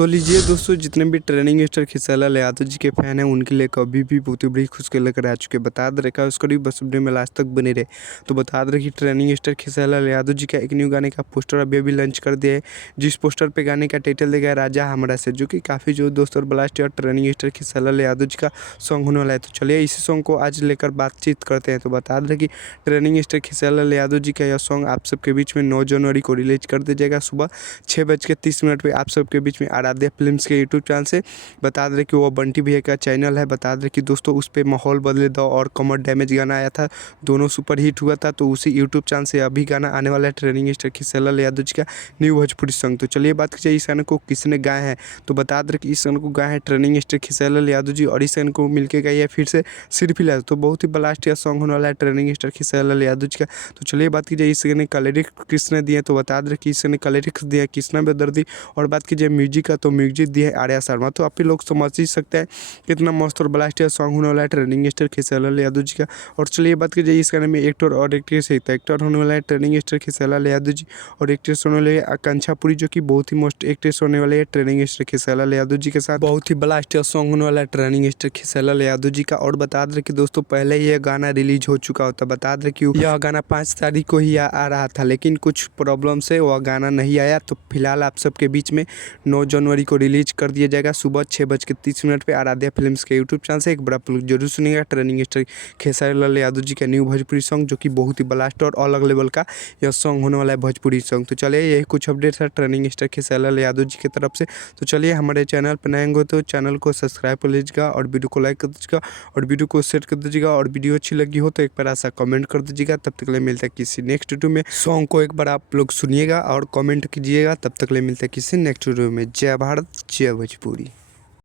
तो लीजिए दोस्तों, जितने भी ट्रेनिंग स्टार खेसारी लाल यादव जी के फैन हैं उनके लिए कभी भी बहुत ही बड़ी खुशखबरी लेकर आ चुके हैं। बता दे रखा है उसको भी बस वीडियो में लास्ट तक बने रहे। तो बता दे कि ट्रेनिंग स्टार खेसारी लाल यादव जी का एक न्यू गाने का पोस्टर अभी लॉन्च कर दिया है, जिस पोस्टर पे गाने का टाइटल देगा राजा हमरा से, जो कि काफ़ी जो दोस्त और ब्लास्ट और ट्रेनिंग स्टार खेसारी लाल यादव जी का सॉन्ग होने वाला है। तो चलिए इसी सॉन्ग को आज लेकर बातचीत करते हैं। तो बता दें कि ट्रेनिंग स्टार खेसारी लाल यादव जी का यह सॉन्ग आप सबके बीच में 9 जनवरी को रिलीज कर दिया जाएगा सुबह 6:30 पर आप सबके बीच में आराध्या फिल्म्स के यूट्यूब चैनल से। बता दें कि वो बंटी भैया का चैनल है। बता दें कि दोस्तों उस पर माहौल बदले दो और कमर डैमेज गाना आया था, दोनों सुपर हिट हुआ था। तो उसी यूट्यूब चैनल से अभी गाना आने वाला है ट्रेनिंग स्टार खेसारी लाल यादव जी का न्यू भोजपुरी सॉन्ग। तो चलिए बात कीजिए इस गाने को किसने गाया है। तो बता दें कि इस गाने को गाया है ट्रेनिंग स्टार खेसारी लाल यादव जी, और इस गाने को मिलकर गाया है फिर से सिर्फ लाल। तो बहुत ही ब्लास्ट या सॉन्ग होने वाला है ट्रेनिंग स्टार खेसारी लाल यादव जी का। तो चलिए बात कीजिए इस गाने का लिरिक्स किसने दिए। तो बता दें कि इस गाने का लिरिक्स दिया कृष्णा बेदर्दी, और बात कीजिए म्यूजिक का तो म्यूजिक दिया है आर्या शर्मा। तो आप ही लोग समझ ही सकते हैं कितना मस्त और ब्लास्ट सॉन्ग होने वाला है ट्रेनिंग स्टार खेसारी लाल यादव जी का। और चलिए बात कीजिए इस गाने में एक्टर और एक्ट्रेस है। तो एक्टर होने वाला है ट्रेनिंग स्टार खेसारी लाल यादव जी, और एक्ट्रेस होने वाली है आकांक्षा पुरी, जो कि बहुत ही मस्त एक्ट्रेस होने वाले है ट्रेनिंग स्टार खेसारी लाल यादव जी के साथ। बहुत ही ब्लास्ट सॉन्ग होने वाला है ट्रेनिंग स्टार खेसारी लाल यादव जी का। और बता दें कि दोस्तों पहले यह गाना रिलीज हो चुका होता। बता दें कि यह गाना 5 तारीख को ही आ रहा था, लेकिन कुछ प्रॉब्लम से वह गाना नहीं आया। तो फिलहाल आप सबके बीच में 9 जनवरी को रिलीज कर दिया जाएगा सुबह 6:30 पे आराध्या फिल्म्स के यूट्यूब चैनल से। एक बड़ा आप लोग जरूर सुनिएगा ट्रेनिंग स्टार खेसारी लाल यादव जी का न्यू भोजपुरी सॉन्ग, जो कि बहुत ही ब्लास्ट और अलग लेवल का यह सॉन्ग होने वाला है भोजपुरी सॉन्ग। तो चलिए यही कुछ अपडेट्स है ट्रेनिंग स्टार खेसारी लाल यादव जी की तरफ से। तो चलिए हमारे चैनल पर नए होंगे तो चैनल को सब्सक्राइब कर लीजिएगा, और वीडियो को लाइक कर दीजिएगा, और वीडियो को शेयर कर दीजिएगा, और वीडियो अच्छी लगी हो तो एक बार ऐसा कमेंट कर दीजिएगा। तब तक ले मिलता है किसी नेक्स्ट वीडियो में। सॉन्ग को एक बार आप लोग सुनिएगा और कमेंट कीजिएगा। तब तक ले मिलता है किसी नेक्स्ट वीडियो में। जय भारत जय भोजपुरी।